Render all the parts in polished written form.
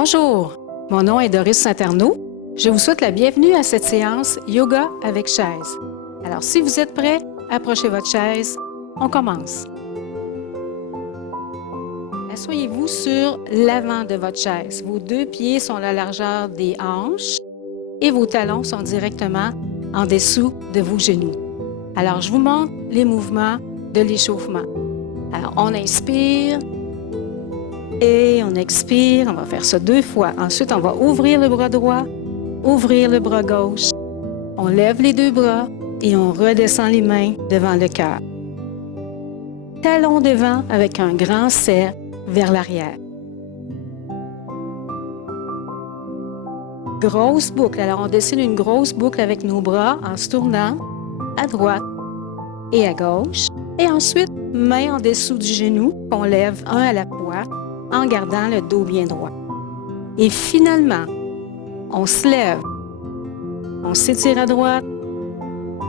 Bonjour, mon nom est Doris Saint-Arnaud. Je vous souhaite la bienvenue à cette séance Yoga avec chaise. Alors, si vous êtes prêts, approchez votre chaise. On commence. Asseyez-vous sur l'avant de votre chaise. Vos deux pieds sont à la largeur des hanches et vos talons sont directement en dessous de vos genoux. Alors, je vous montre les mouvements de l'échauffement. Alors, on inspire et on expire. On va faire ça 2 fois. Ensuite, on va ouvrir le bras droit, ouvrir le bras gauche. On lève les 2 bras et on redescend les mains devant le cœur. Talons devant avec un grand cercle vers l'arrière. Grosse boucle. Alors, on dessine une grosse boucle avec nos bras en se tournant à droite et à gauche. Et ensuite, main en dessous du genou, qu'on lève un à la fois en gardant le dos bien droit. Et finalement, on se lève, on s'étire à droite,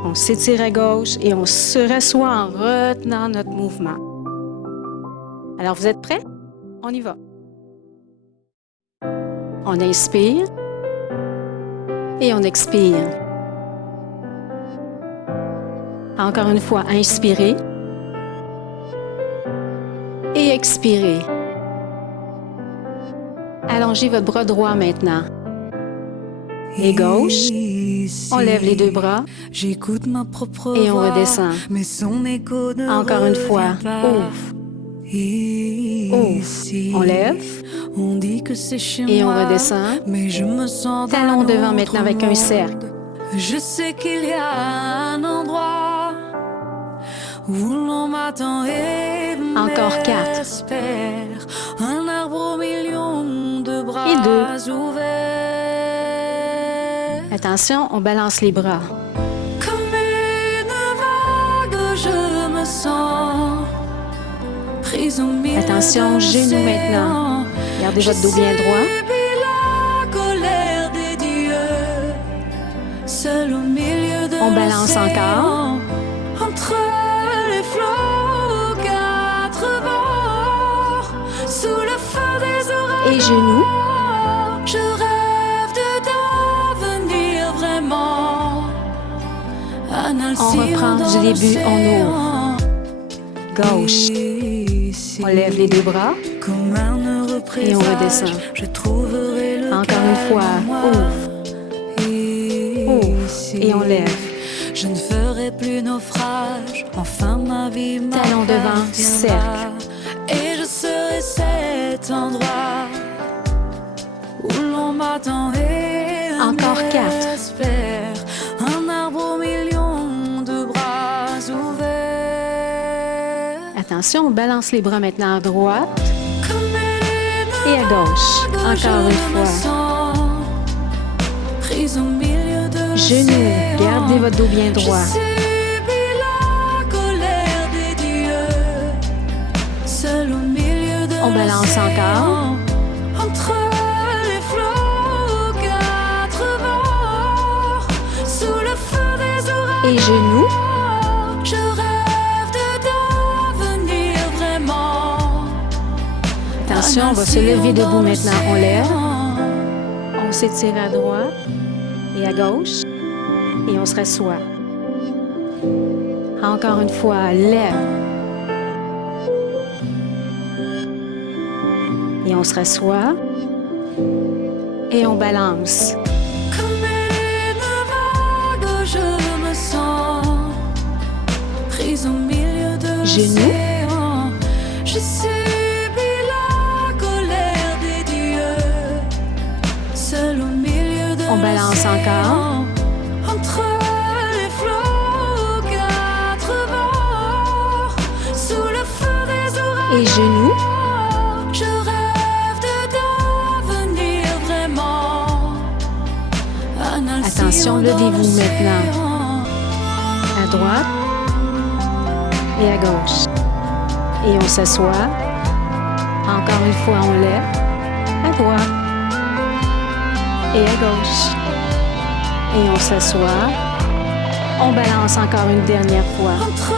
on s'étire à gauche et on se rassoit en retenant notre mouvement. Alors, vous êtes prêts? On y va. On inspire et on expire. Encore une fois, inspirez et expirez. Allongez votre bras droit maintenant. Et gauche. On lève les 2 bras et on redescend. Encore une fois, ouvre. Ouvre. On lève et on redescend. Talons devant maintenant avec un cercle. Je sais qu'il y a un endroit où l'on m'attend et encore 4. m'espère. Un arbre aux millions de bras Et 2. ouverts. Attention, on balance les bras. Comme une vague, je me sens prise au milieu Attention, de genoux l'océan. maintenant. Gardez votre dos bien droit. Je subis la colère des dieux, seul au milieu de On balance l'océan. encore. Entre les flots, 4 bords, sous le feu des ouragans. Et genoux. Je rêve de devenir vraiment un On Alcyon reprend dans du début, on l'océan. Gauche. Ici, On lève les 2 bras. comme un heureux Et on présage, redescend. je trouverai le Encore calme une fois, en moi. Ouvre. Ici, Et on lève. je ne ferai plus naufrage. Enfin, ma vie Talons devant, m'appartiendra. cercle. Et je serai cet endroit où l'on m'attend et Encore 4. m'espère. Un arbre aux millions de bras ouverts. Attention, on balance les bras maintenant à droite Comme une et à gauche. vague, Encore une je me fois. sens prise au milieu de Genoux. l'océan. Gardez votre dos bien droit. Je subis la colère des dieux, seul au milieu de On balance l'océan. encore. Entre les flots, 4 bords, sous le feu des ouragans. Et genoux. Je rêve de devenir vraiment. Attention, on va se lever debout maintenant. On lève. On s'étire à droite et à gauche. Et on se rassoit. Encore une fois, lève. Et on se rassoit. Et on balance. Comme une vague, je me sens prise au milieu de Genoux. l'océan. Je subis la colère des dieux, seul au milieu de On balance encore. l'océan. Entre les flots, 4 bords, sous le feu des ouragans. Et genoux. Je rêve de devenir vraiment un Alcyon Attention, dans levez-vous l'océan. À droite et à gauche. Et on s'assoit. Encore une fois, on lève. À droite et à gauche. Et on s'assoit. On balance encore une dernière fois. Entre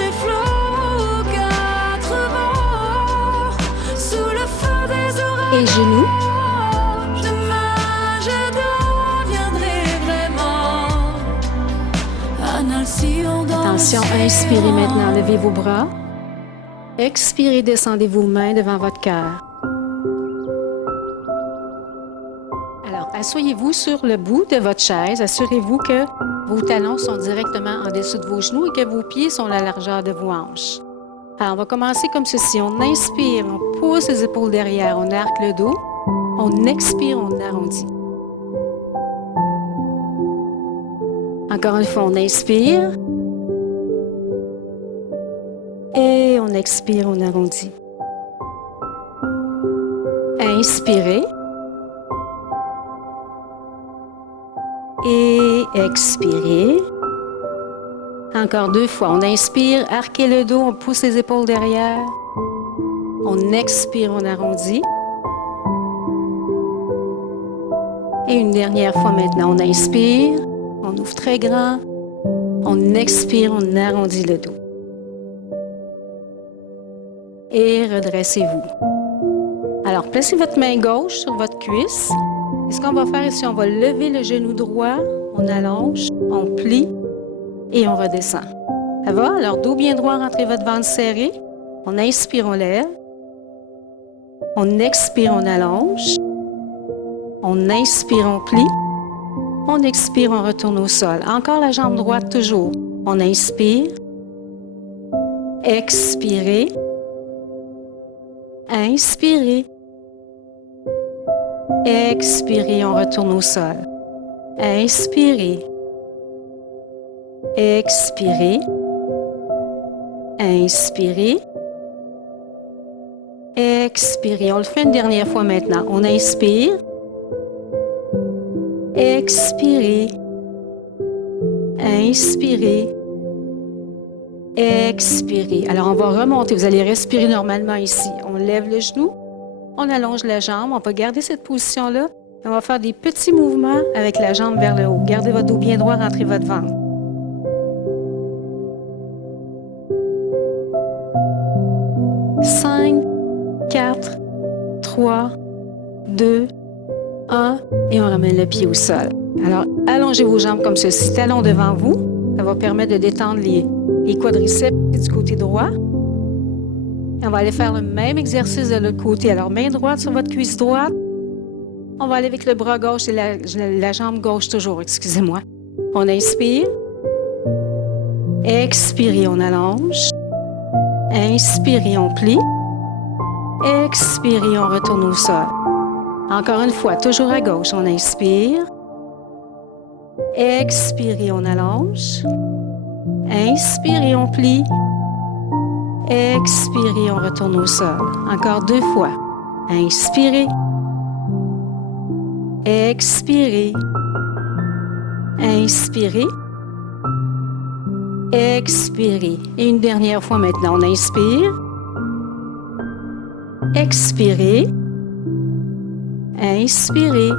les flots, 4 bords, sous le feu des ouragans. Et genoux. si haut dans Attention, le inspirez ciel. maintenant, levez vos bras. Expirez, descendez vos mains devant votre cœur. Alors, asseyez-vous sur le bout de votre chaise. Assurez-vous que vos talons sont directement en dessous de vos genoux et que vos pieds sont à la largeur de vos hanches. Alors, on va commencer comme ceci. On inspire, on pousse les épaules derrière, on arque le dos. On expire, on arrondit. Encore une fois, on inspire. Et on expire, on arrondit. Inspirez. Et expirez. Encore 2 fois. On inspire, arquez le dos, on pousse les épaules derrière. On expire, on arrondit. Et une dernière fois maintenant. On inspire, on ouvre très grand. On expire, on arrondit le dos. Et redressez-vous. Alors, placez votre main gauche sur votre cuisse. Et ce qu'on va faire ici, on va lever le genou droit, on allonge, on plie et on redescend. Ça va? Alors, dos bien droit, rentrez votre ventre serré. On inspire, on lève. On expire, on allonge. On inspire, on plie. On expire, on retourne au sol. Encore la jambe droite, toujours. On inspire. Expirez. Inspirez. Expirez, on retourne au sol. Inspirez. Expirez. Inspirez. Expirez. On le fait une dernière fois maintenant. On inspire. Expirez. Inspirez. Expirez. Alors, on va remonter. Vous allez respirer normalement ici. On lève le genou. On allonge la jambe. On va garder cette position-là. On va faire des petits mouvements avec la jambe vers le haut. Gardez votre dos bien droit, rentrez votre ventre. Cinq, 4, 3, 2, 1. Et on ramène le pied au sol. Alors, allongez vos jambes comme ceci, talons devant vous. Ça va permettre de détendre les quadriceps du côté droit. Et on va aller faire le même exercice de l'autre côté. Alors, main droite sur votre cuisse droite. On va aller avec le bras gauche et la jambe gauche toujours, excusez-moi. On inspire. Expirez, on allonge. Inspirez, on plie. Expirez, on retourne au sol. Encore une fois, toujours à gauche. On inspire. Expirez, on allonge. Inspirez, on plie. Expirez, on retourne au sol. Encore 2 fois. Inspirez. Expirez. Inspirez. Expirez. Et une dernière fois maintenant. On inspire. Expirez. Inspirez.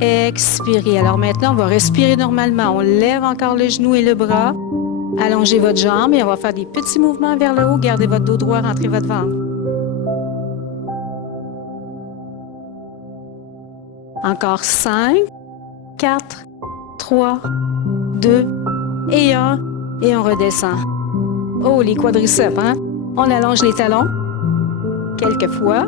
Expirez. Alors maintenant, on va respirer normalement. On lève encore le genou et le bras. Allongez votre jambe et on va faire des petits mouvements vers le haut. Gardez votre dos droit, rentrez votre ventre. Encore 5, 4, 3, 2 et 1. Et on redescend. Oh, les quadriceps, hein? On allonge les talons. Quelques fois.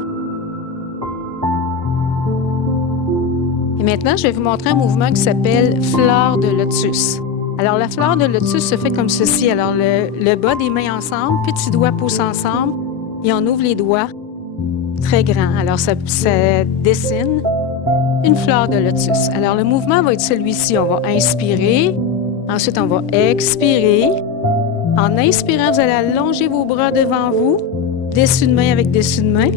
Et maintenant, je vais vous montrer un mouvement qui s'appelle fleur de lotus. Alors, la fleur de lotus se fait comme ceci. Alors, le bas des mains ensemble, petits doigts poussent ensemble et on ouvre les doigts très grands. Alors, ça dessine une fleur de lotus. Alors, le mouvement va être celui-ci. On va inspirer. Ensuite, on va expirer. En inspirant, vous allez allonger vos bras devant vous, dessus de main avec dessus de main.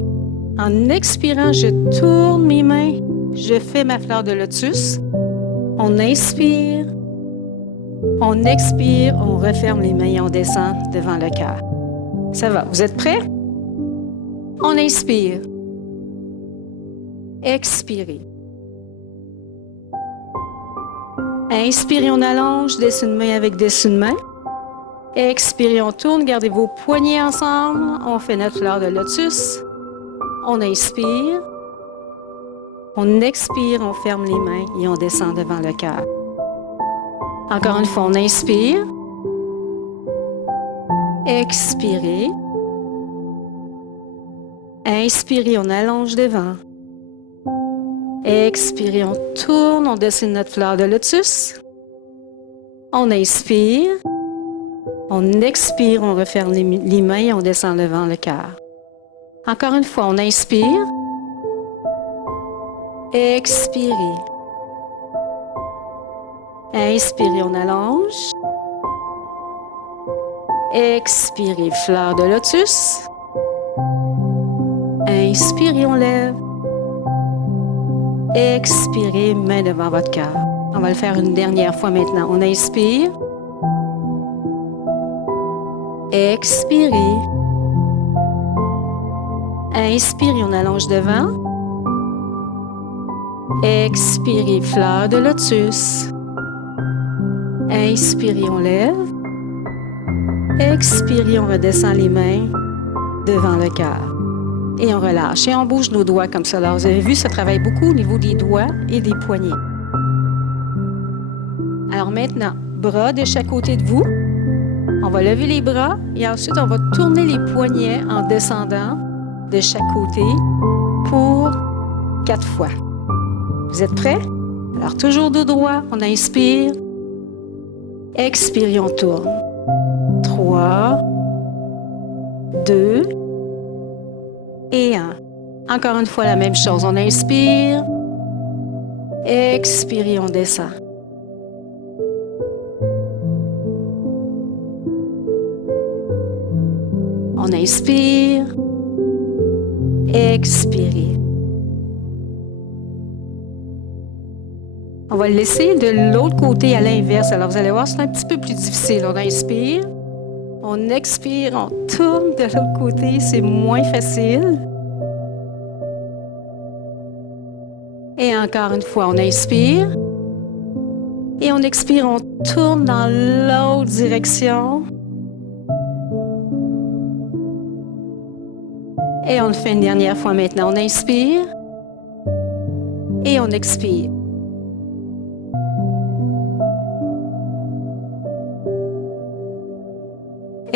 En expirant, je tourne mes mains. Je fais ma fleur de lotus. On inspire. On expire, on referme les mains et on descend devant le cœur. Ça va, vous êtes prêts? On inspire. Expirez. Inspirez, on allonge, dessus de main avec dessus de main. Expirez, on tourne, gardez vos poignets ensemble. On fait notre fleur de lotus. On inspire. On expire, on ferme les mains et on descend devant le cœur. Encore une fois, on inspire. Expirez. Inspirez, on allonge devant. Expirez, on tourne, on dessine notre fleur de lotus. On inspire. On expire, on referme les mains et on descend devant le cœur. Encore une fois, on inspire. Expirez. Inspirez, on allonge. Expirez, fleur de lotus. Inspirez, on lève. Expirez, main devant votre cœur. On va le faire une dernière fois maintenant. On inspire. Expirez. Inspirez, on allonge devant. Expirez, fleur de lotus. Inspirez, on lève. Expirez, on redescend les mains devant le cœur. Et on relâche. Et on bouge nos doigts comme ça. Alors, vous avez vu, ça travaille beaucoup au niveau des doigts et des poignets. Alors maintenant, bras de chaque côté de vous. On va lever les bras et ensuite, on va tourner les poignets en descendant de chaque côté pour 4 fois. Vous êtes prêts? Alors, toujours dos droit, on inspire. Expire, on tourne. 3, 2 et 1. Encore une fois, la même chose. On inspire. Expire, on descend. On inspire. Expirez. On va le laisser de l'autre côté à l'inverse. Alors, vous allez voir, c'est un petit peu plus difficile. On inspire. On expire, on tourne de l'autre côté. C'est moins facile. Et encore une fois, on inspire. Et on expire, on tourne dans l'autre direction. Et on le fait une dernière fois maintenant. On inspire. Et on expire.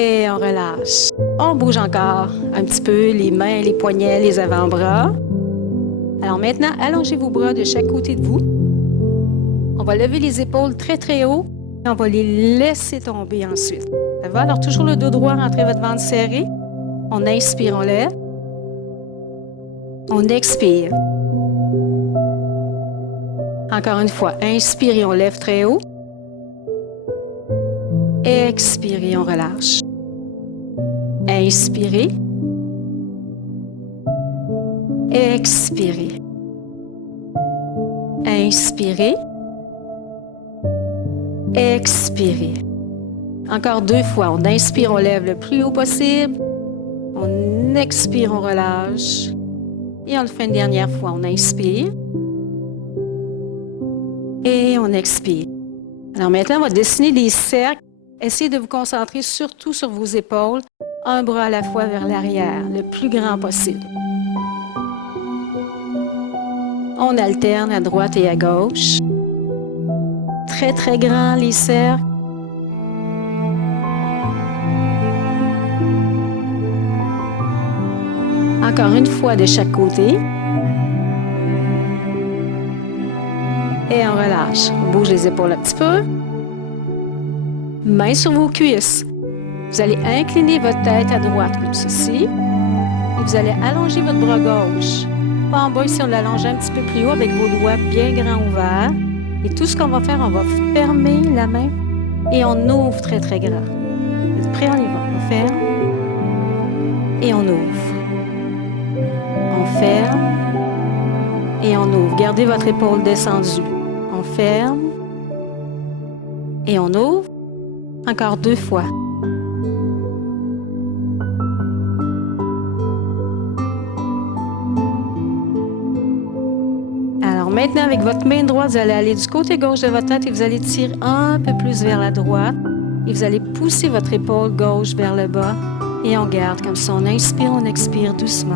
Et on relâche. On bouge encore un petit peu les mains, les poignets, les avant-bras. Alors maintenant, allongez vos bras de chaque côté de vous. On va lever les épaules très très haut et on va les laisser tomber ensuite. Ça va? Alors toujours le dos droit, rentrez votre ventre serré. On inspire, on lève. On expire. Encore une fois, inspirez, on lève très haut. Expirez, on relâche. Inspirez. Expirez. Inspirez. Expirez. Encore 2 fois. On inspire, on lève le plus haut possible. On expire, on relâche. Et on le fait une dernière fois. On inspire. Et on expire. Alors maintenant, on va dessiner des cercles. Essayez de vous concentrer surtout sur vos épaules. Un bras à la fois vers l'arrière, le plus grand possible. On alterne à droite et à gauche. Très, très grand les cercles. Encore une fois de chaque côté. Et on relâche. On bouge les épaules un petit peu. Mains sur vos cuisses. Vous allez incliner votre tête à droite comme ceci. Et vous allez allonger votre bras gauche. Pas en bas ici, on l'allonge un petit peu plus haut avec vos doigts bien grands ouverts. Et tout ce qu'on va faire, on va fermer la main et on ouvre très, très grand. Vous êtes prêts? On y va. On ferme et on ouvre. On ferme et on ouvre. Gardez votre épaule descendue. On ferme et on ouvre. Encore 2 fois. Alors maintenant, avec votre main droite, vous allez aller du côté gauche de votre tête et vous allez tirer un peu plus vers la droite. Et vous allez pousser votre épaule gauche vers le bas. Et on garde comme ça. On inspire, on expire doucement.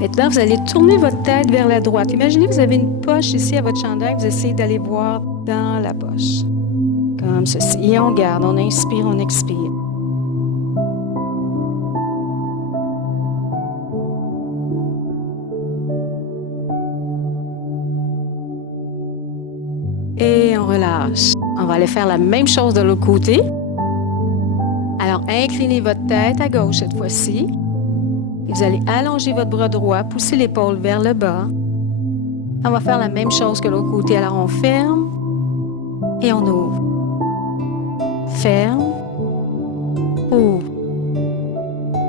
Maintenant, vous allez tourner votre tête vers la droite. Imaginez que vous avez une poche ici à votre chandail. Vous essayez d'aller voir dans la poche. Comme ceci. Et on garde. On inspire, on expire. Et on relâche. On va aller faire la même chose de l'autre côté. Alors, inclinez votre tête à gauche cette fois-ci. Et vous allez allonger votre bras droit, pousser l'épaule vers le bas. On va faire la même chose que l'autre côté. Alors, on ferme et on ouvre. Ferme, ouvre.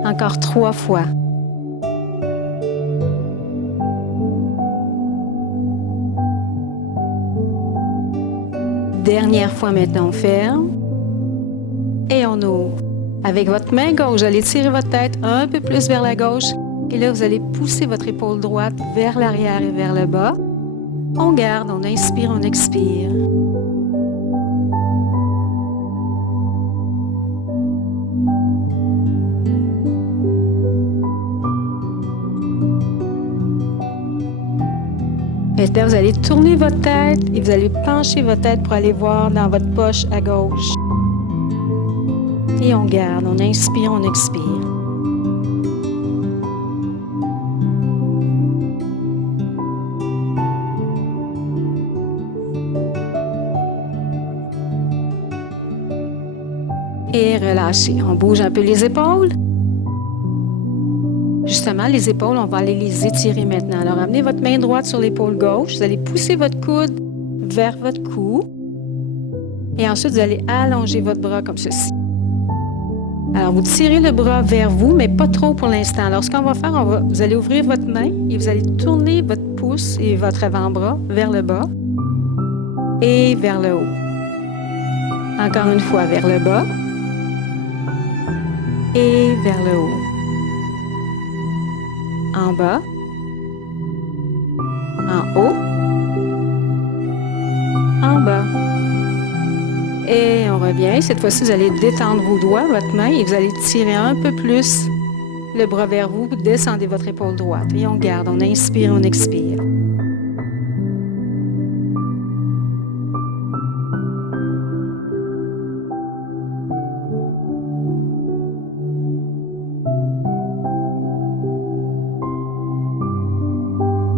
Encore 3 fois. Dernière fois maintenant, on ferme et on ouvre. Avec votre main gauche, vous allez tirer votre tête un peu plus vers la gauche et là, vous allez pousser votre épaule droite vers l'arrière et vers le bas. On garde, on inspire, on expire. Maintenant, vous allez tourner votre tête et vous allez pencher votre tête pour aller voir dans votre poche à gauche. Et on garde, on inspire, on expire. Et relâchez. On bouge un peu les épaules. Justement, les épaules, on va aller les étirer maintenant. Alors, amenez votre main droite sur l'épaule gauche. Vous allez pousser votre coude vers votre cou. Et ensuite, vous allez allonger votre bras comme ceci. Alors, vous tirez le bras vers vous, mais pas trop pour l'instant. Alors, ce qu'on va faire, vous allez ouvrir votre main et vous allez tourner votre pouce et votre avant-bras vers le bas et vers le haut. Encore une fois, vers le bas et vers le haut. En bas, en haut, en bas. Et on revient. Cette fois-ci, vous allez détendre vos doigts, votre main, et vous allez tirer un peu plus le bras vers vous. Vous descendez votre épaule droite. Et on garde. On inspire, on expire.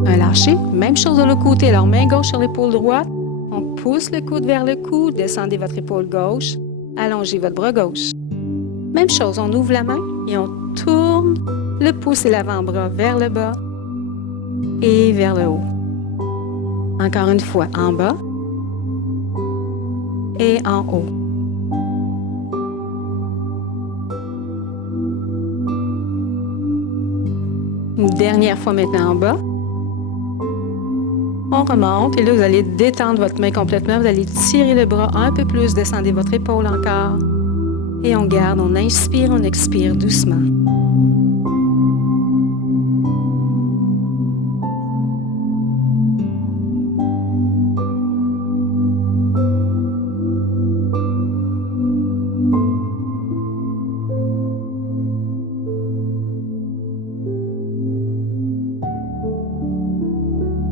Relâchez. Même chose de l'autre côté. Alors, main gauche sur l'épaule droite. On pousse le coude vers le cou. Descendez votre épaule gauche. Allongez votre bras gauche. Même chose. On ouvre la main et on tourne le pouce et l'avant-bras vers le bas et vers le haut. Encore une fois. En bas et en haut. Une dernière fois maintenant en bas. On remonte et là, vous allez détendre votre main complètement. Vous allez tirer le bras un peu plus, descendez votre épaule encore. Et on garde, on inspire, on expire doucement.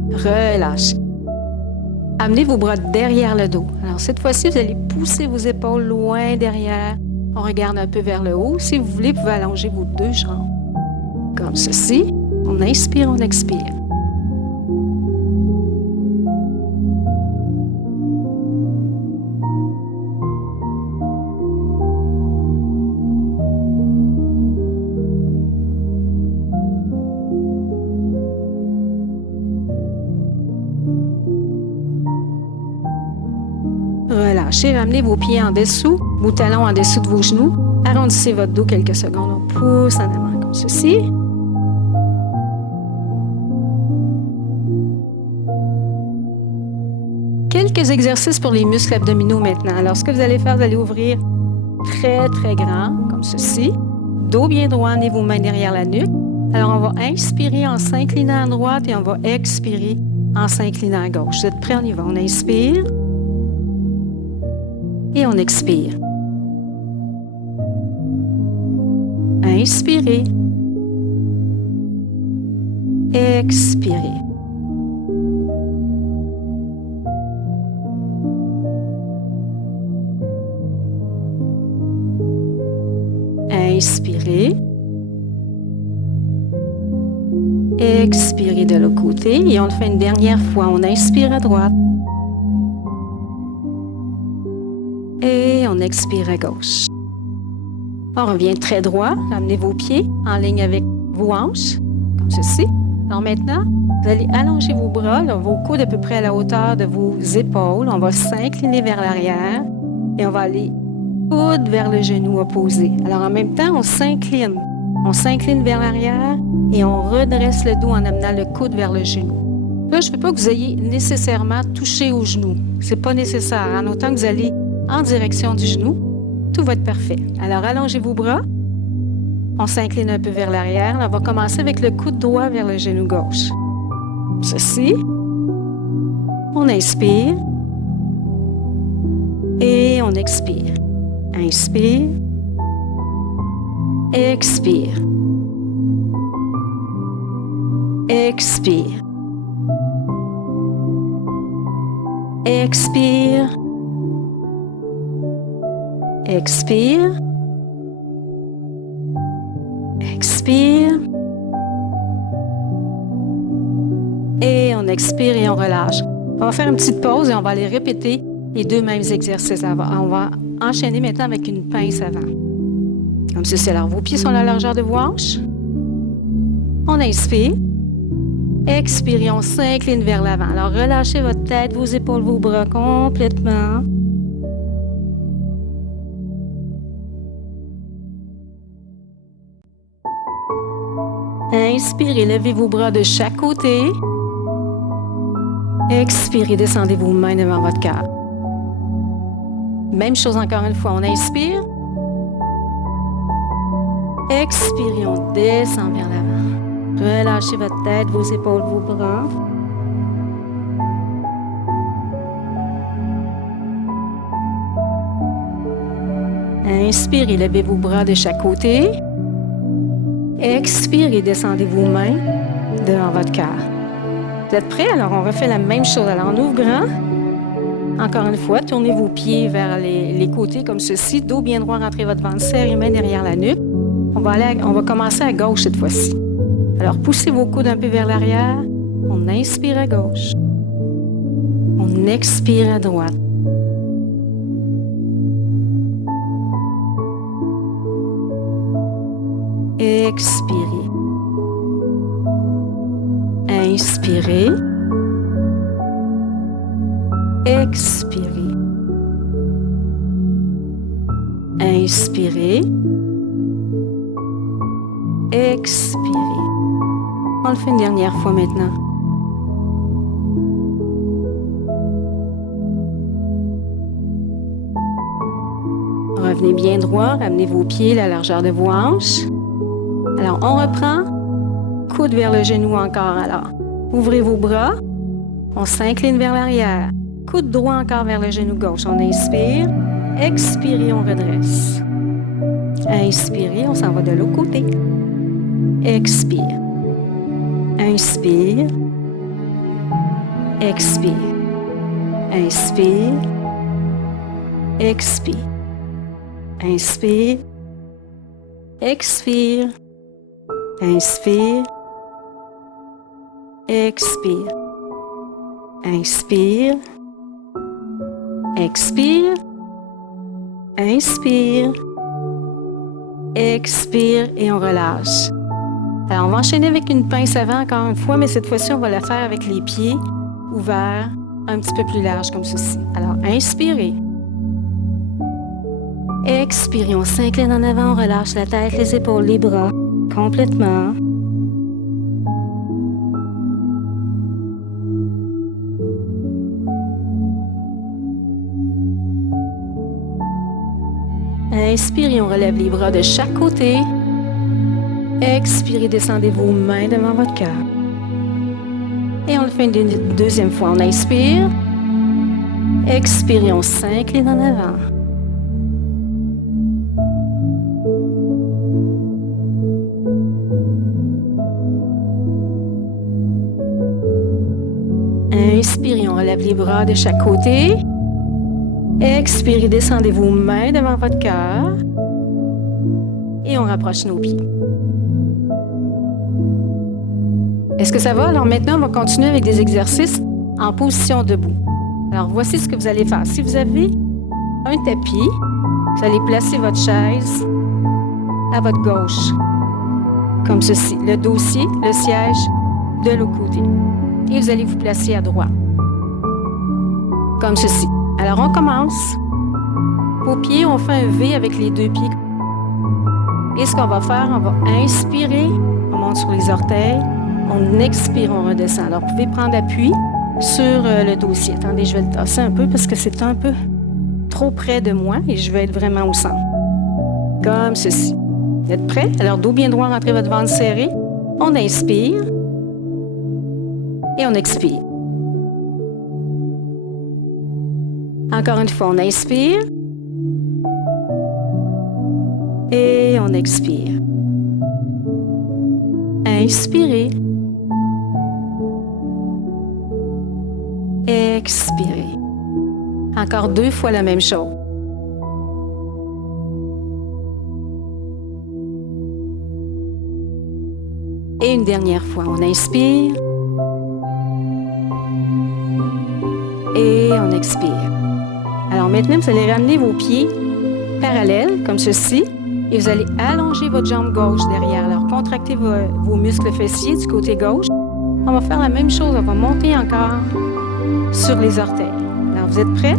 Relâchez. Amenez vos bras derrière le dos. Alors, cette fois-ci, vous allez pousser vos épaules loin derrière. On regarde un peu vers le haut. Si vous voulez, vous pouvez allonger vos 2 jambes. Comme ceci. On inspire, on expire. Relâchez, ramenez vos pieds en dessous, vos talons en dessous de vos genoux. Arrondissez votre dos quelques secondes. On pousse en avant comme ceci. Quelques exercices pour les muscles abdominaux maintenant. Alors, ce que vous allez faire, vous allez ouvrir très, très grand, comme ceci. Dos bien droit, amenez vos mains derrière la nuque. Alors, on va inspirer en s'inclinant à droite et on va expirer en s'inclinant à gauche. Vous êtes prêts? On y va. On inspire. Et on expire. Inspirez. Expirez. Inspirez. Expirez de l'autre côté et on le fait une dernière fois. On inspire à droite. Et on expire à gauche. On revient très droit. Amenez vos pieds en ligne avec vos hanches, comme ceci. Alors maintenant, vous allez allonger vos bras, là, vos coudes à peu près à la hauteur de vos épaules. On va s'incliner vers l'arrière et on va aller coude vers le genou opposé. Alors en même temps, on s'incline. On s'incline vers l'arrière et on redresse le dos en amenant le coude vers le genou. Là, je ne veux pas que vous ayez nécessairement touché au genou. Ce n'est pas nécessaire. En autant que vous allez en direction du genou, tout va être parfait. Alors, allongez vos bras. On s'incline un peu vers l'arrière. On va commencer avec le coude droit vers le genou gauche. Ceci. On inspire. Et on expire. Inspire. Expire. Expire. Expire. Expire. Expire. Et on expire et on relâche. On va faire une petite pause et on va aller répéter les deux mêmes exercices. On va enchaîner maintenant avec une pince avant. Comme ceci. Alors, vos pieds sont à la largeur de vos hanches. On inspire. Expirez, on s'incline vers l'avant. Alors, relâchez votre tête, vos épaules, vos bras complètement. Inspirez, levez vos bras de chaque côté. Expirez, descendez vos mains devant votre cœur. Même chose encore une fois, on inspire. Expirez, on descend vers l'avant. Relâchez votre tête, vos épaules, vos bras. Inspirez, levez vos bras de chaque côté. Expirez, descendez vos mains devant votre cœur. Vous êtes prêts? Alors, on refait la même chose. Alors, on ouvre grand. Encore une fois, tournez vos pieds vers les côtés comme ceci. Dos bien droit, rentrez votre ventre, serrez les mains derrière la nuque. On va commencer à gauche cette fois-ci. Alors, poussez vos coudes un peu vers l'arrière. On inspire à gauche. On expire à droite. Expirez. Inspirez. Expirez. Inspirez. Expirez. On le fait une dernière fois maintenant. Revenez bien droit, ramenez vos pieds à la largeur de vos hanches. Alors, on reprend. Coude vers le genou encore. Alors, ouvrez vos bras. On s'incline vers l'arrière. Coude droit encore vers le genou gauche. On inspire. Expirez, on redresse. Inspirez, on s'en va de l'autre côté. Expire. Inspire. Expire. Inspire. Expire. Inspire. Expire. Inspire. Expire. Inspire. Expire. Inspire. Expire et on relâche. Alors, on va enchaîner avec une pince avant encore une fois, mais cette fois-ci, on va la faire avec les pieds ouverts, un petit peu plus large comme ceci. Alors, inspirez. Expirez, on s'incline en avant, on relâche la tête, les épaules, les bras, complètement. Inspirez, on relève les bras de chaque côté. Expirez, descendez vos mains devant votre cœur. Et on le fait une deuxième fois. On inspire. Expirez, on s'incline en avant. Inspirez, on relève les bras de chaque côté. Expirez, descendez vos mains devant votre cœur. Et on rapproche nos pieds. Est-ce que ça va? Alors maintenant, on va continuer avec des exercices en position debout. Alors voici ce que vous allez faire. Si vous avez un tapis, vous allez placer votre chaise à votre gauche, comme ceci. Le dossier, le siège de l'autre côté. Et vous allez vous placer à droite, comme ceci. Alors on commence. Aux pieds, on fait un V avec les deux pieds. Et ce qu'on va faire, on va inspirer, on monte sur les orteils, on expire, on redescend. Alors vous pouvez prendre appui sur le dossier. Attendez, je vais le tasser un peu parce que c'est un peu trop près de moi et je vais être vraiment au centre. Comme ceci. Vous êtes prêts? Alors, dos bien droit, rentrez votre ventre serré. On inspire. Et on expire. Encore une fois, on inspire. Et on expire. Inspirez. Expirez. Encore 2 fois la même chose. Et une dernière fois, on inspire. Et on expire. Alors maintenant, vous allez ramener vos pieds parallèles, comme ceci, et vous allez allonger votre jambe gauche derrière. Alors, contractez vos muscles fessiers du côté gauche. On va faire la même chose, on va monter encore sur les orteils. Alors, vous êtes prêts?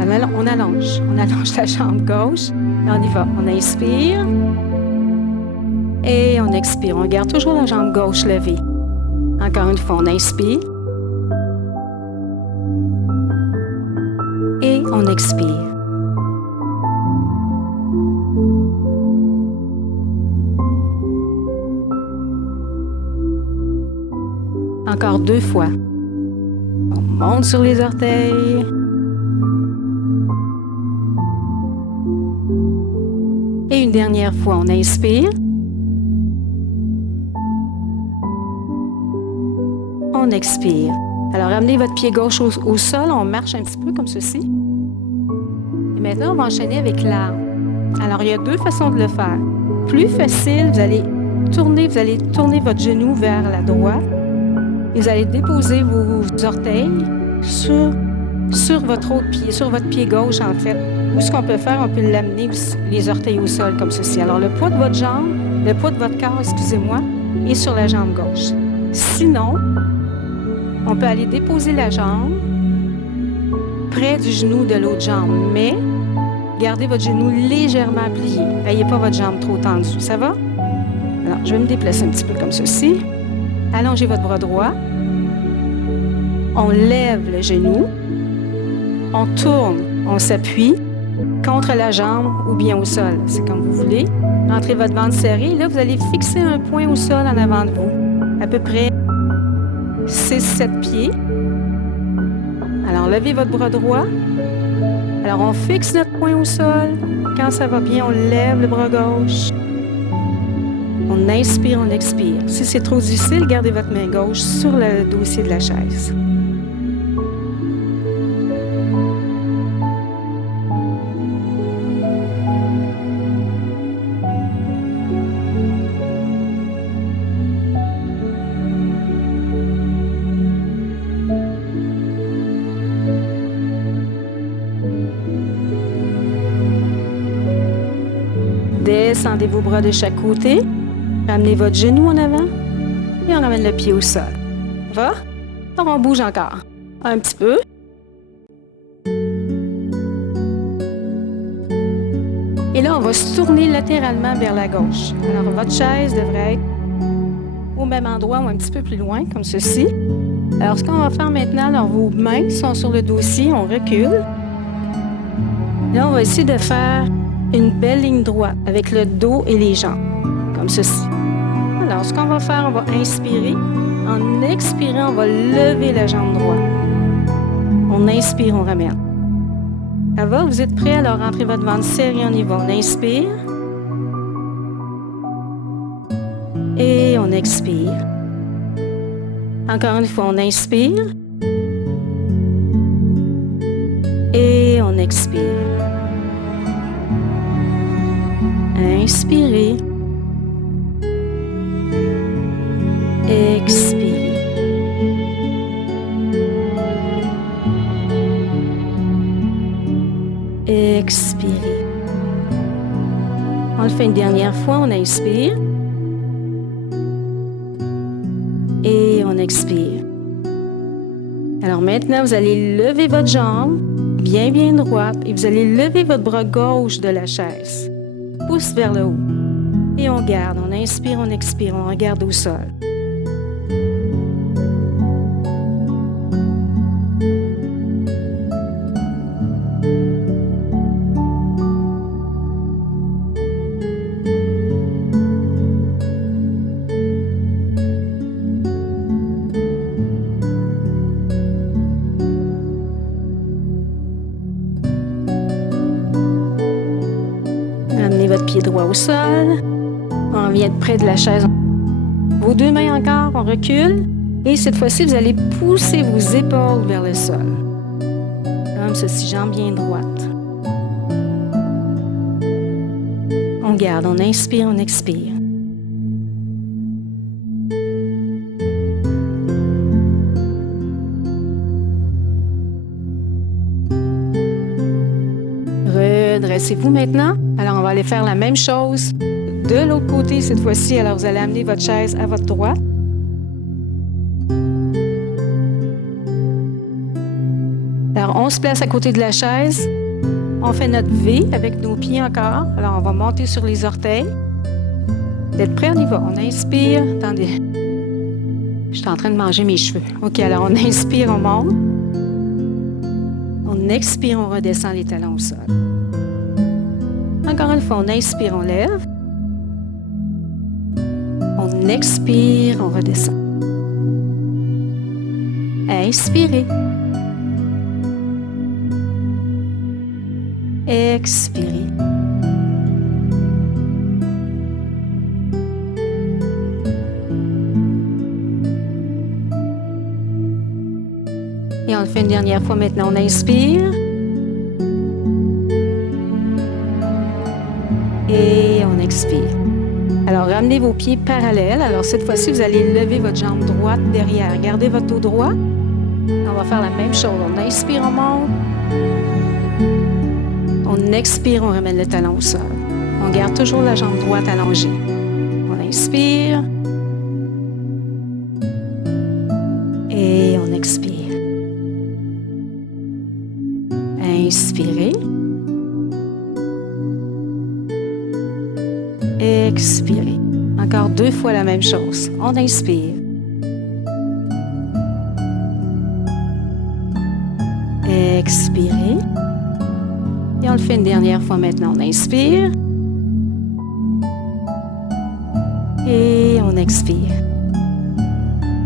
Alors, on allonge la jambe gauche. Et on y va. On inspire. Et on expire. On garde toujours la jambe gauche levée. Encore une fois, on inspire. Et on expire. Encore 2 fois. On monte sur les orteils. Et une dernière fois, on inspire. On expire. Alors, ramenez votre pied gauche au sol. On marche un petit peu comme ceci. Et maintenant, on va enchaîner avec l'arme. Alors, il y a 2 façons de le faire. Plus facile, vous allez tourner votre genou vers la droite. Et vous allez déposer vos orteils sur votre autre pied, sur votre pied gauche, en fait. Ou ce qu'on peut faire, on peut l'amener les orteils au sol comme ceci. Alors, le poids de votre jambe, le poids de votre corps, excusez-moi, est sur la jambe gauche. Sinon, on peut aller déposer la jambe près du genou de l'autre jambe, mais gardez votre genou légèrement plié. N'ayez pas votre jambe trop tendue. Ça va? Alors, je vais me déplacer un petit peu comme ceci. Allongez votre bras droit. On lève le genou. On tourne, on s'appuie contre la jambe ou bien au sol. C'est comme vous voulez. Rentrez votre ventre serré. Là, vous allez fixer un point au sol en avant de vous. À peu près 6-7 pieds. Alors, levez votre bras droit. Alors, on fixe notre point au sol. Quand ça va bien, on lève le bras gauche. On inspire, on expire. Si c'est trop difficile, gardez votre main gauche sur le dossier de la chaise. Descendez vos bras de chaque côté. Ramenez votre genou en avant et on ramène le pied au sol. Va? Alors, on bouge encore. Un petit peu. Et là, on va se tourner latéralement vers la gauche. Alors, votre chaise devrait être au même endroit ou un petit peu plus loin, comme ceci. Alors, ce qu'on va faire maintenant, alors vos mains sont sur le dossier, on recule. Là, on va essayer de faire une belle ligne droite avec le dos et les jambes, comme ceci. Alors, ce qu'on va faire, on va inspirer. En expirant, on va lever la jambe droite. On inspire, on ramène. Ça va? Vous êtes prêts? Alors, rentrez votre ventre serré, on y va. On inspire. Et on expire. Encore une fois, on inspire. expire. Inspirez. Expirez. Expirez. On le fait une dernière fois, on inspire. Et on expire. Alors maintenant, vous allez lever votre jambe, bien droite, et vous allez lever votre bras gauche de la chaise. Pouce vers le haut. Et on garde, on inspire, on expire, on regarde au sol. Amenez votre pied droit au sol. On vient de près de la chaise. Vos deux mains encore, on recule. Et cette fois-ci, vous allez pousser vos épaules vers le sol. Comme ceci, jambes bien droites. On garde, on inspire, on expire. Redressez-vous maintenant. Alors, on va aller faire la même chose de l'autre côté cette fois-ci. Alors, vous allez amener votre chaise à votre droite. Alors, on se place à côté de la chaise. On fait notre V avec nos pieds encore. Alors, on va monter sur les orteils. Vous êtes prêts? On y va. On inspire. Attendez. Je suis en train de manger mes cheveux. OK, alors on inspire, on monte. On expire, on redescend les talons au sol. Encore une fois, on inspire, on lève. On expire, on redescend. Inspirez. Expirez. Et on le fait une dernière fois maintenant. On inspire. Et on expire. Alors, ramenez vos pieds parallèles. Alors, cette fois-ci, vous allez lever votre jambe droite derrière. Gardez votre dos droit. On va faire la même chose. On inspire, on monte. On expire, on ramène le talon au sol. On garde toujours la jambe droite allongée. On inspire. Et on expire. Inspirez. Expirez. Encore 2 fois la même chose. On inspire. Expirez. Et on le fait une dernière fois maintenant. On inspire. Et on expire.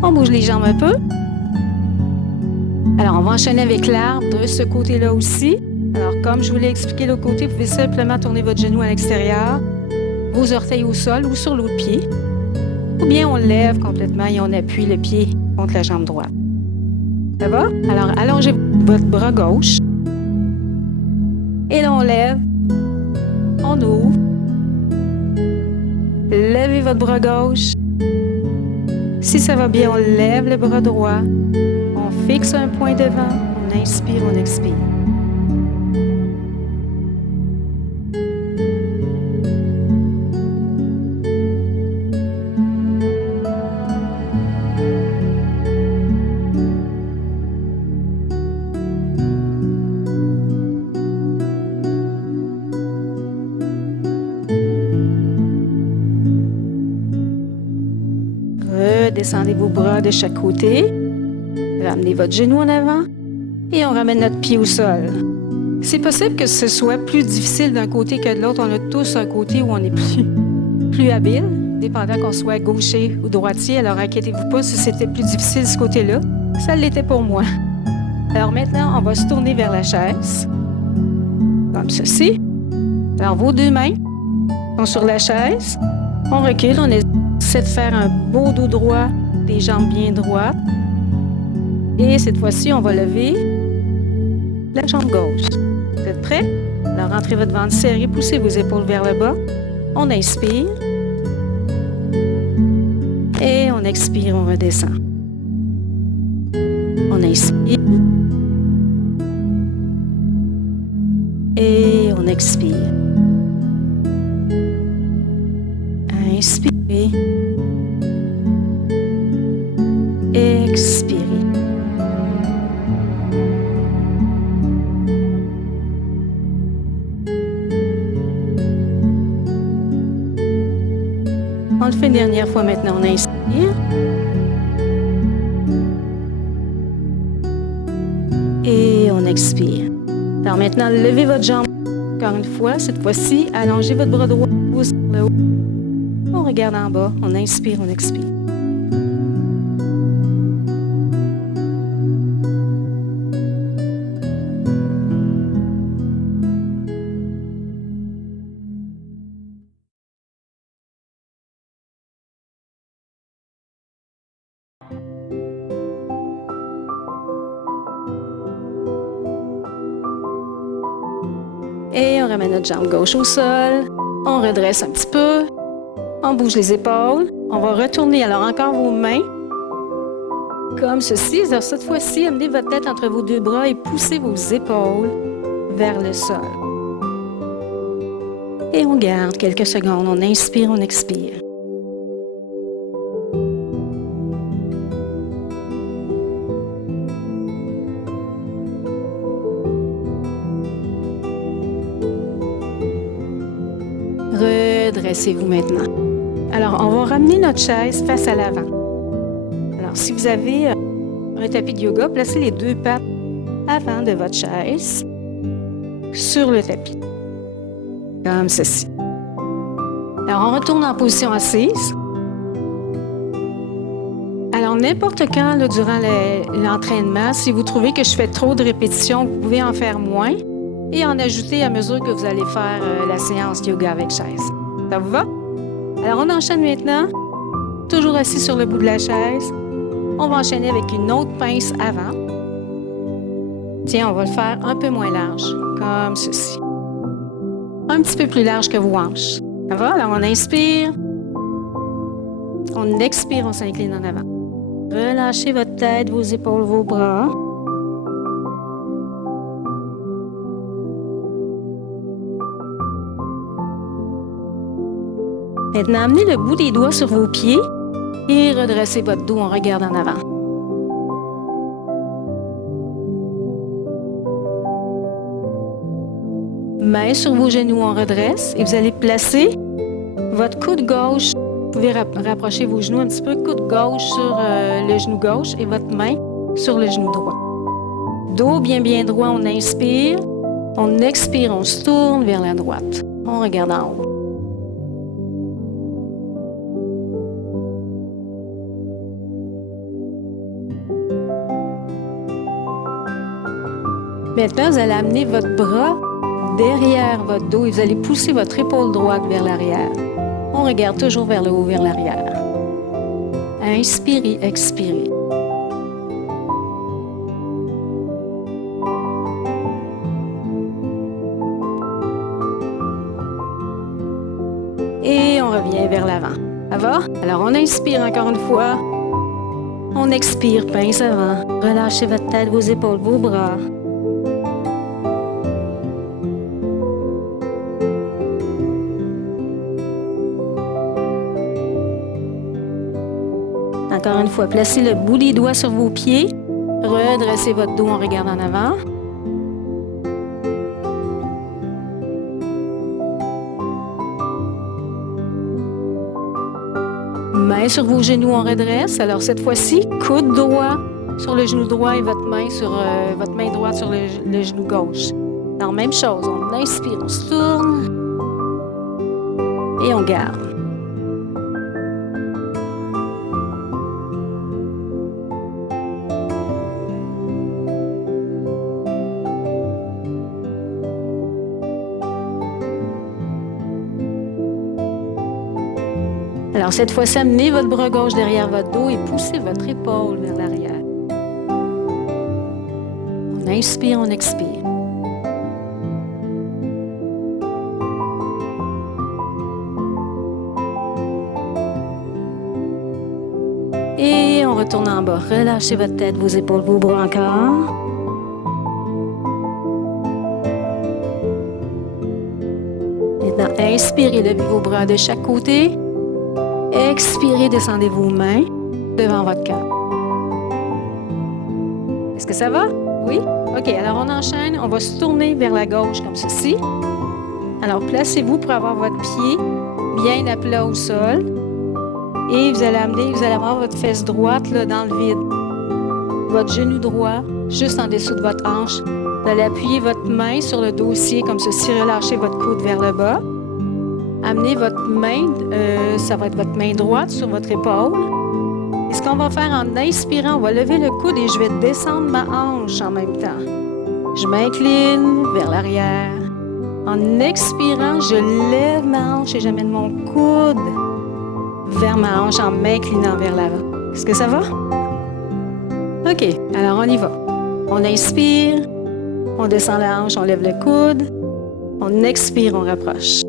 On bouge les jambes un peu. Alors, on va enchaîner avec l'arbre de ce côté-là aussi. Alors, comme je vous l'ai expliqué de l'autre côté, vous pouvez simplement tourner votre genou à l'extérieur, vos orteils au sol ou sur l'autre pied. Ou bien on lève complètement et on appuie le pied contre la jambe droite. Ça va? Alors, allongez votre bras gauche. Et là, on lève. On ouvre. Levez votre bras gauche. Si ça va bien, on lève le bras droit. On fixe un point devant. On inspire, on expire. Redescendez vos bras de chaque côté. Ramenez votre genou en avant et on ramène notre pied au sol. C'est possible que ce soit plus difficile d'un côté que de l'autre. On a tous un côté où on est plus habile, dépendant qu'on soit gaucher ou droitier. Alors, inquiétez-vous pas si c'était plus difficile ce côté-là. Ça l'était pour moi. Alors maintenant, on va se tourner vers la chaise, comme ceci. Alors, vos 2 mains sont sur la chaise. On recule, on essaie de faire un beau dos droit, des jambes bien droites. Et cette fois-ci, on va lever la jambe gauche. Vous Vous êtes prêts? Alors, rentrez votre ventre serré, poussez vos épaules vers le bas. On inspire. Et on expire, on redescend. On inspire. Et on expire. Inspirez. Expirez. On le fait une dernière fois maintenant. On inspire. Et on expire. Alors maintenant, levez votre jambe encore une fois. Cette fois-ci, allongez votre bras droit, pouce vers le haut. On regarde en bas. On inspire, on expire. Et on ramène notre jambe gauche au sol. On redresse un petit peu. On bouge les épaules. On va retourner alors encore vos mains. Comme ceci. Alors cette fois-ci, amenez votre tête entre vos deux bras et poussez vos épaules vers le sol. Et on garde quelques secondes. On inspire, on expire. Redressez-vous maintenant. Alors, on va ramener notre chaise face à l'avant. Alors, si vous avez un tapis de yoga, placez les deux pattes avant de votre chaise sur le tapis. Comme ceci. Alors, on retourne en position assise. Alors, n'importe quand, là, durant l'entraînement, si vous trouvez que je fais trop de répétitions, vous pouvez en faire moins et en ajouter à mesure que vous allez faire la séance de yoga avec chaise. Ça vous va? Alors, on enchaîne maintenant. Toujours assis sur le bout de la chaise. On va enchaîner avec une autre pince avant. Tiens, on va le faire un peu moins large, comme ceci. Un petit peu plus large que vos hanches. Ça va? Alors, on inspire. On expire, on s'incline en avant. Relâchez votre tête, vos épaules, vos bras. Maintenant, amenez le bout des doigts sur vos pieds et redressez votre dos en regardant en avant. Main sur vos genoux, on redresse et vous allez placer votre coude gauche. Vous pouvez rapprocher vos genoux un petit peu. Coude gauche sur le genou gauche et votre main sur le genou droit. Dos bien droit, on inspire. On expire, on se tourne vers la droite. On regarde en haut. Maintenant, vous allez amener votre bras derrière votre dos et vous allez pousser votre épaule droite vers l'arrière. On regarde toujours vers le haut, vers l'arrière. Inspirez, expirez. Et on revient vers l'avant. Ça va? Alors, on inspire encore une fois. On expire, pince avant. Relâchez votre tête, vos épaules, vos bras. Encore une fois, placez le bout des doigts sur vos pieds. Redressez votre dos en regardant en avant. Main sur vos genoux, on redresse. Alors cette fois-ci, coude droit sur le genou droit et votre main droite sur le genou gauche. Alors même chose, on inspire, on se tourne et on garde. Alors, cette fois-ci, amenez votre bras gauche derrière votre dos et poussez votre épaule vers l'arrière. On inspire, on expire. Et on retourne en bas. Relâchez votre tête, vos épaules, vos bras encore. Maintenant, inspirez, levez vos bras de chaque côté. Expirez, descendez vos mains devant votre cœur. Est-ce que ça va? Oui? OK, alors on enchaîne. On va se tourner vers la gauche comme ceci. Alors, placez-vous pour avoir votre pied bien à plat au sol. Et vous allez avoir votre fesse droite là, dans le vide. Votre genou droit, juste en dessous de votre hanche. Vous allez appuyer votre main sur le dossier comme ceci, relâchez votre coude vers le bas. Amenez votre main, ça va être votre main droite sur votre épaule. Et ce qu'on va faire en inspirant, on va lever le coude et je vais descendre ma hanche en même temps. Je m'incline vers l'arrière. En expirant, je lève ma hanche et j'amène mon coude vers ma hanche en m'inclinant vers l'avant. Est-ce que ça va? OK, alors on y va. On inspire, on descend la hanche, on lève le coude. On expire, on rapproche.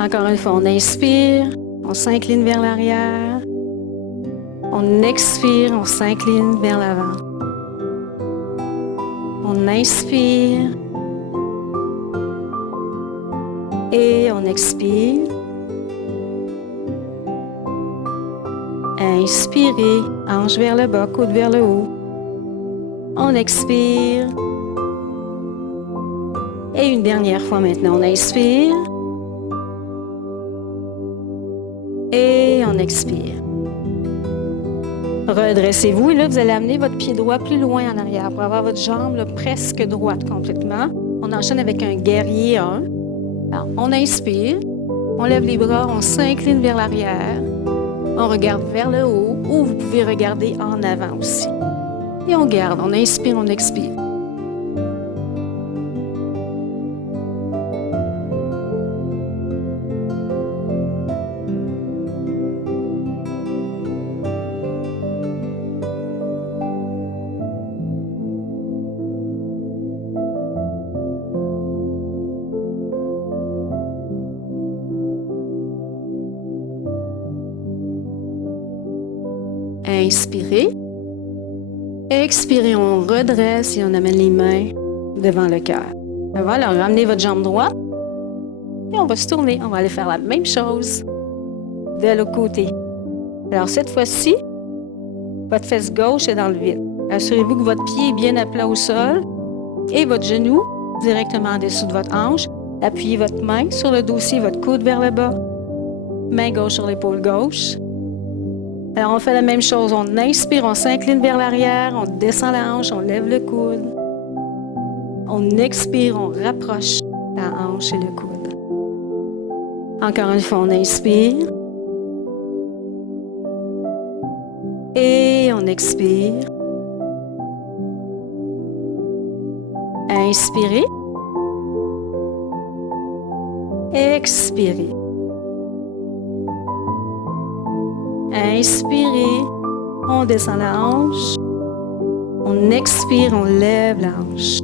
Encore une fois, on inspire, on s'incline vers l'arrière. On expire, on s'incline vers l'avant. On inspire. Et on expire. Inspirez, hanche vers le bas, coude vers le haut. On expire. Et une dernière fois maintenant, on inspire. Et on expire. Redressez-vous et là, vous allez amener votre pied droit plus loin en arrière pour avoir votre jambe là, presque droite complètement. On enchaîne avec un guerrier 1. Alors, on inspire, on lève les bras, on s'incline vers l'arrière, on regarde vers le haut ou vous pouvez regarder en avant aussi. Et on garde, on inspire, on expire. Inspirez. Expirez, on redresse et on amène les mains devant le cœur. Voilà, ramenez votre jambe droite et on va se tourner. On va aller faire la même chose de l'autre côté. Alors cette fois-ci, votre fesse gauche est dans le vide. Assurez-vous que votre pied est bien à plat au sol et votre genou directement en dessous de votre hanche. Appuyez votre main sur le dossier, votre coude vers le bas. Main gauche sur l'épaule gauche. Alors, on fait la même chose. On inspire, on s'incline vers l'arrière, on descend la hanche, on lève le coude. On expire, on rapproche la hanche et le coude. Encore une fois, on inspire. Et on expire. Inspirez. Expirez. Inspirez, on descend la hanche. On expire, on lève la hanche.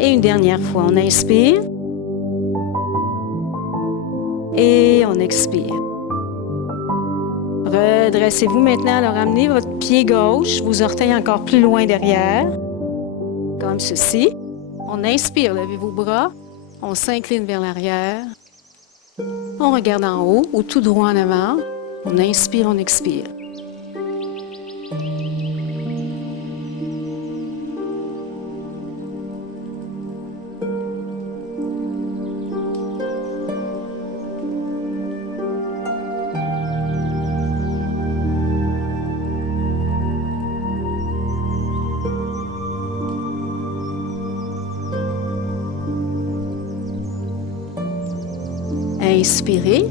Et une dernière fois, on inspire. Et on expire. Redressez-vous maintenant. Alors, amenez votre pied gauche, vos orteils encore plus loin derrière. Comme ceci. On inspire, levez vos bras. On s'incline vers l'arrière. On regarde en haut ou tout droit en avant. On inspire, on expire. Inspirez.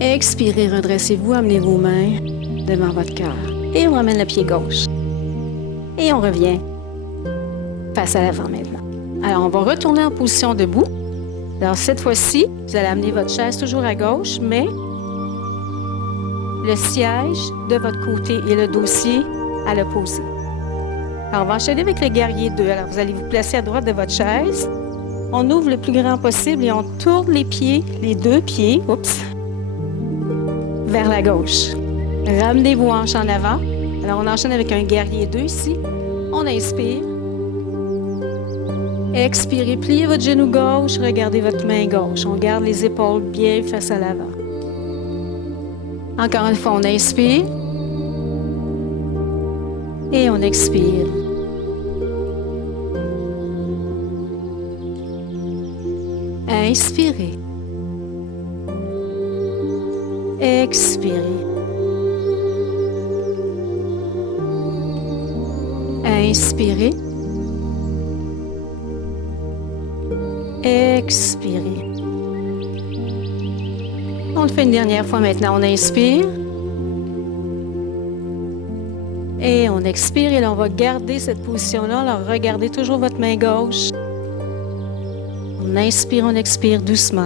Expirez, redressez-vous, amenez vos mains devant votre cœur. Et on ramène le pied gauche. Et on revient face à l'avant maintenant. Alors, on va retourner en position debout. Alors, cette fois-ci, vous allez amener votre chaise toujours à gauche, mais le siège de votre côté et le dossier à l'opposé. Alors, on va enchaîner avec le guerrier 2. Alors, vous allez vous placer à droite de votre chaise. On ouvre le plus grand possible et on tourne les pieds, les deux pieds, vers la gauche. Ramenez vos hanches en avant. Alors, on enchaîne avec un guerrier 2 ici. On inspire. Expirez, pliez votre genou gauche, regardez votre main gauche. On garde les épaules bien face à l'avant. Encore une fois, on inspire. Et on expire. Inspirez. Expirez. Inspirez. Expirez. On le fait une dernière fois maintenant. On inspire. Et on expire. Et là, on va garder cette position-là. Alors, regardez toujours votre main gauche. On inspire, on expire doucement.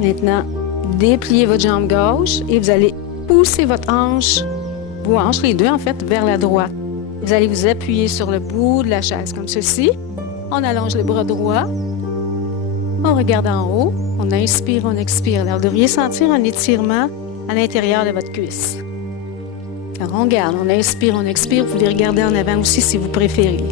Maintenant, dépliez votre jambe gauche et vous allez pousser votre hanche, vos hanches, les deux en fait, vers la droite. Vous allez vous appuyer sur le bout de la chaise, comme ceci. On allonge le bras droit. On regarde en haut. On inspire, on expire. Alors, vous devriez sentir un étirement à l'intérieur de votre cuisse. Alors, on garde, on inspire, on expire. Vous pouvez regarder en avant aussi si vous préférez.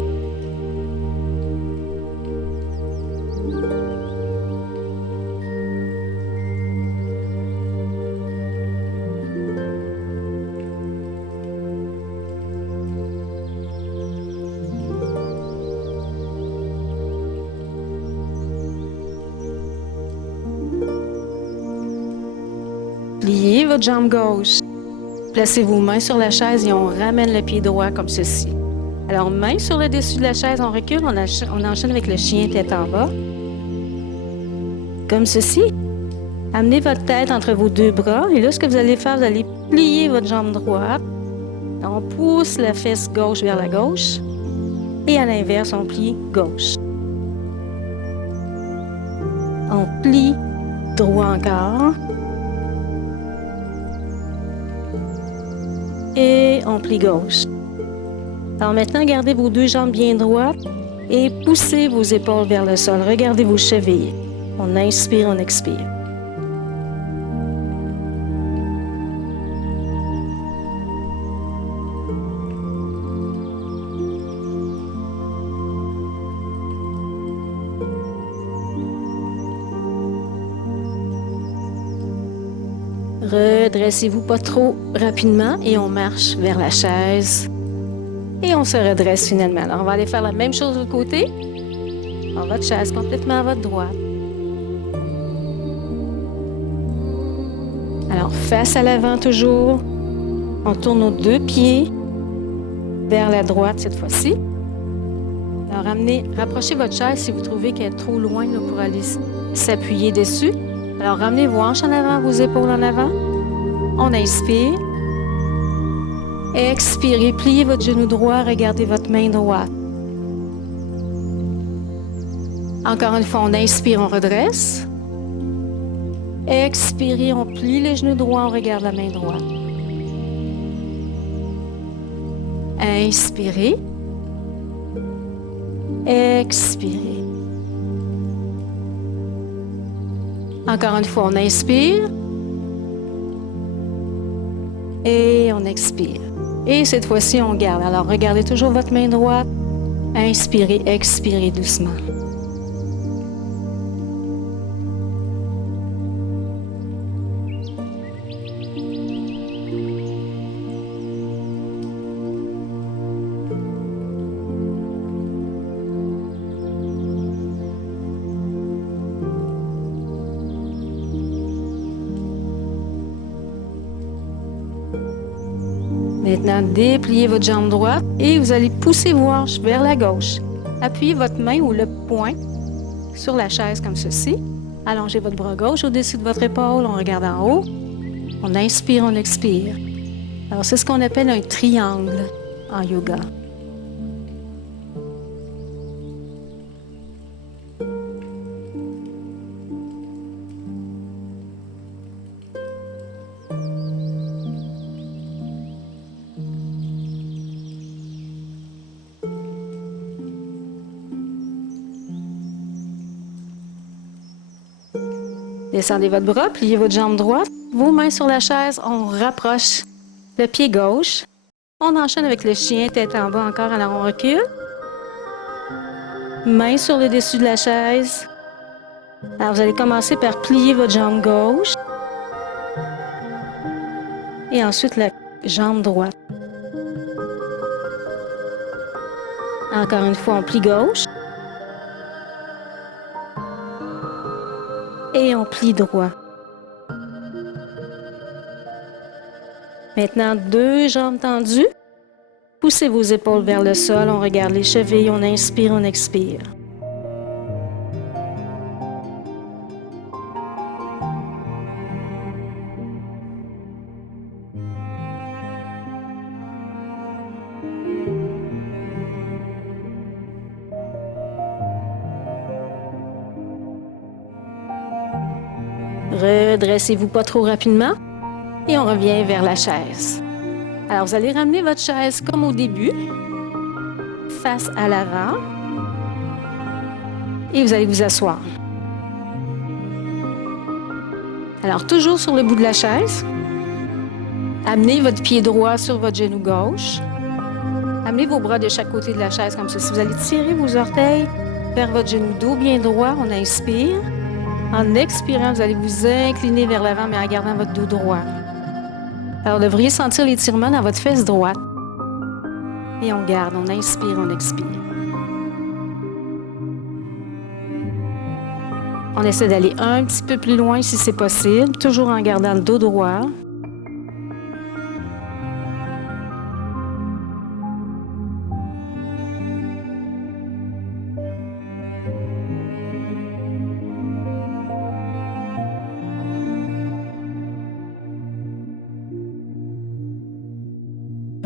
Pliez votre jambe gauche. Placez vos mains sur la chaise et on ramène le pied droit comme ceci. Alors, main sur le dessus de la chaise, on recule, on enchaîne avec le chien tête en bas. Comme ceci. Amenez votre tête entre vos deux bras et là, ce que vous allez faire, vous allez plier votre jambe droite. On pousse la fesse gauche vers la gauche et à l'inverse, on plie gauche. On plie droit encore. Et on plie gauche. Alors maintenant, gardez vos deux jambes bien droites et poussez vos épaules vers le sol. Regardez vos chevilles. On inspire, on expire. Redressez-vous pas trop rapidement et on marche vers la chaise. Et on se redresse finalement. Alors, on va aller faire la même chose de l'autre côté. En votre chaise, complètement à votre droite. Alors, face à l'avant toujours. On tourne nos deux pieds vers la droite cette fois-ci. Alors, rapprochez votre chaise si vous trouvez qu'elle est trop loin là, pour aller s'appuyer dessus. Alors, ramenez vos hanches en avant, vos épaules en avant. On inspire. Expirez, pliez votre genou droit, regardez votre main droite. Encore une fois, on inspire, on redresse. Expirez, on plie le genou droit, on regarde la main droite. Inspirez. Expirez. Encore une fois, on inspire. Et on expire. Et cette fois-ci, on garde. Alors, regardez toujours votre main droite. Inspirez, expirez doucement. Maintenant, dépliez votre jambe droite et vous allez pousser vos hanches vers la gauche. Appuyez votre main ou le poing sur la chaise comme ceci. Allongez votre bras gauche au-dessus de votre épaule. On regarde en haut. On inspire, on expire. Alors, c'est ce qu'on appelle un triangle en yoga. Descendez votre bras, pliez votre jambe droite, vos mains sur la chaise, on rapproche le pied gauche. On enchaîne avec le chien, tête en bas encore, alors on recule. Main sur le dessus de la chaise. Alors vous allez commencer par plier votre jambe gauche. Et ensuite la jambe droite. Encore une fois, on plie gauche. Et on plie droit. Maintenant, deux jambes tendues. Poussez vos épaules vers le sol. On regarde les chevilles. On inspire, on expire. Redressez-vous pas trop rapidement et on revient vers la chaise. Alors, vous allez ramener votre chaise comme au début, face à l'avant, et vous allez vous asseoir. Alors, toujours sur le bout de la chaise, amenez votre pied droit sur votre genou gauche. Amenez vos bras de chaque côté de la chaise comme ceci. Vous allez tirer vos orteils vers votre genou, dos bien droit. On inspire. En expirant, vous allez vous incliner vers l'avant, mais en gardant votre dos droit. Alors, vous devriez sentir l'étirement dans votre fesse droite. Et on garde, on inspire, on expire. On essaie d'aller un petit peu plus loin si c'est possible, toujours en gardant le dos droit.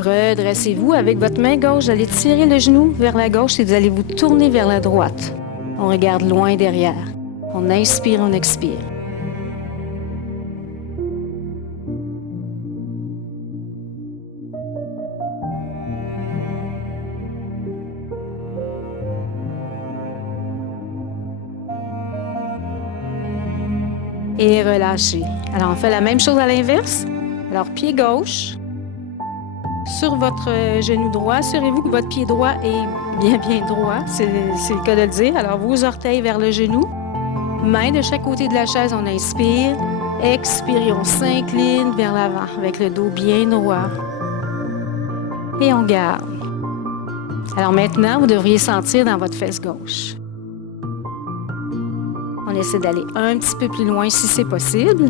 Redressez-vous avec votre main gauche. Vous allez tirer le genou vers la gauche et vous allez vous tourner vers la droite. On regarde loin derrière. On inspire, on expire. Et relâchez. Alors, on fait la même chose à l'inverse. Alors, pied gauche. Sur votre genou droit, assurez-vous que votre pied droit est bien droit. C'est le cas de le dire. Alors, vos orteils vers le genou. Main de chaque côté de la chaise, on inspire. Expire, on s'incline vers l'avant avec le dos bien droit. Et on garde. Alors maintenant, vous devriez sentir dans votre fesse gauche. On essaie d'aller un petit peu plus loin si c'est possible.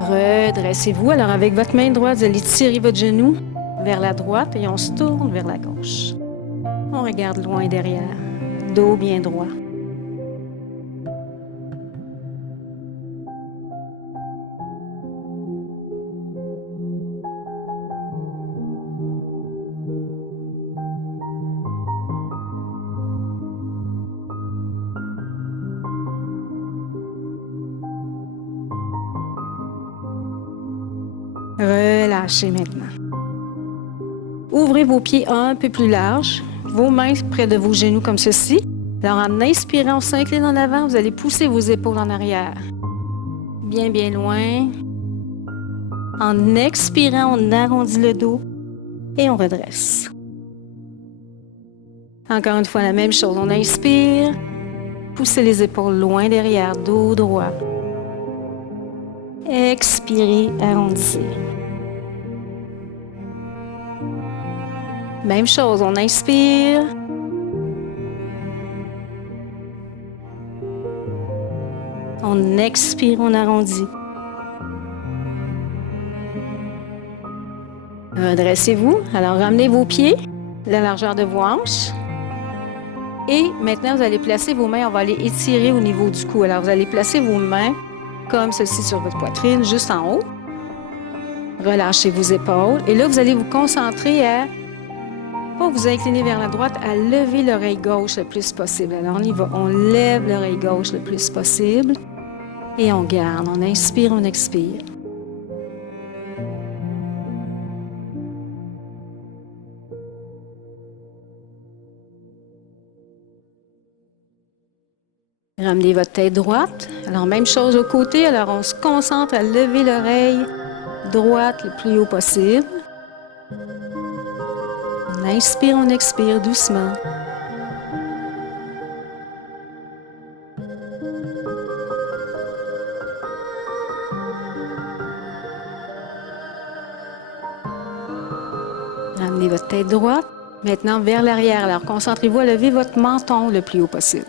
Redressez-vous. Alors, avec votre main droite, vous allez tirer votre genou vers la droite et on se tourne vers la gauche. On regarde loin derrière. Dos bien droit. Relâchez maintenant. Ouvrez vos pieds un peu plus larges, vos mains près de vos genoux comme ceci. Alors, en inspirant, on s'incline en avant, vous allez pousser vos épaules en arrière. Bien loin. En expirant, on arrondit le dos et on redresse. Encore une fois, la même chose. On inspire, poussez les épaules loin derrière, dos droit. Expirez, arrondissez. Même chose, on inspire. On On expire, on arrondit. Redressez-vous. Alors, ramenez vos pieds, la largeur de vos hanches. Et maintenant, vous allez placer vos mains, on va aller étirer au niveau du cou. Alors, vous allez placer vos mains comme ceci sur votre poitrine, juste en haut. Relâchez vos épaules. Et là, vous allez vous concentrer à, pas vous incliner vers la droite, à lever l'oreille gauche le plus possible. Alors, on y va. On lève l'oreille gauche le plus possible. Et on garde. On inspire, on expire. Ramenez votre tête droite. Alors, même chose au côté. Alors, on se concentre à lever l'oreille droite le plus haut possible. On inspire, on expire doucement. Ramenez votre tête droite. Maintenant, vers l'arrière. Alors, concentrez-vous à lever votre menton le plus haut possible.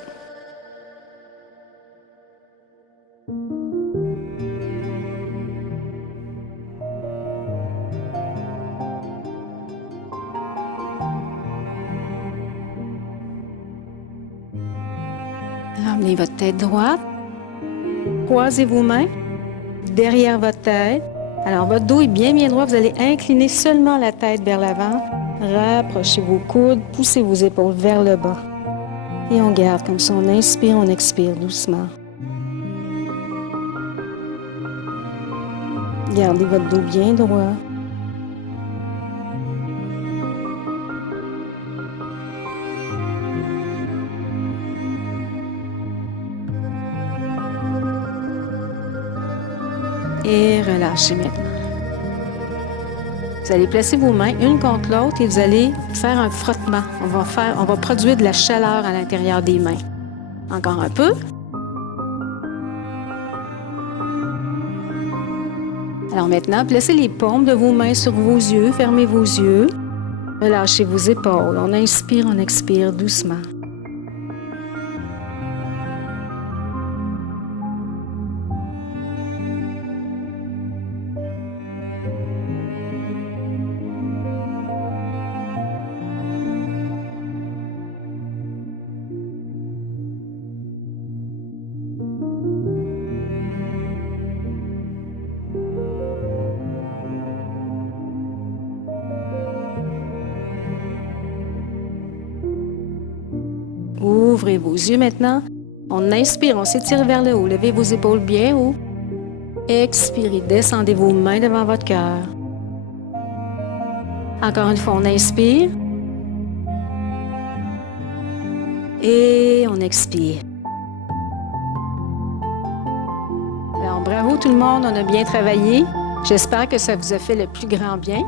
Ramenez votre tête droite. Croisez vos mains derrière votre tête. Alors, votre dos est bien droit. Vous allez incliner seulement la tête vers l'avant. Rapprochez vos coudes, poussez vos épaules vers le bas. Et on garde comme ça. On inspire, on expire doucement. Gardez votre dos bien droit. Et relâchez maintenant. Vous allez placer vos mains une contre l'autre et vous allez faire un frottement. On va produire de la chaleur à l'intérieur des mains. Encore un peu. Alors maintenant, placez les paumes de vos mains sur vos yeux. Fermez vos yeux. Relâchez vos épaules. On inspire, on expire doucement. Ouvrez vos yeux maintenant. On inspire, on s'étire vers le haut. Levez vos épaules bien haut. Expirez, descendez vos mains devant votre cœur. Encore une fois, on inspire. Et on expire. Alors, bravo tout le monde, on a bien travaillé. J'espère que ça vous a fait le plus grand bien.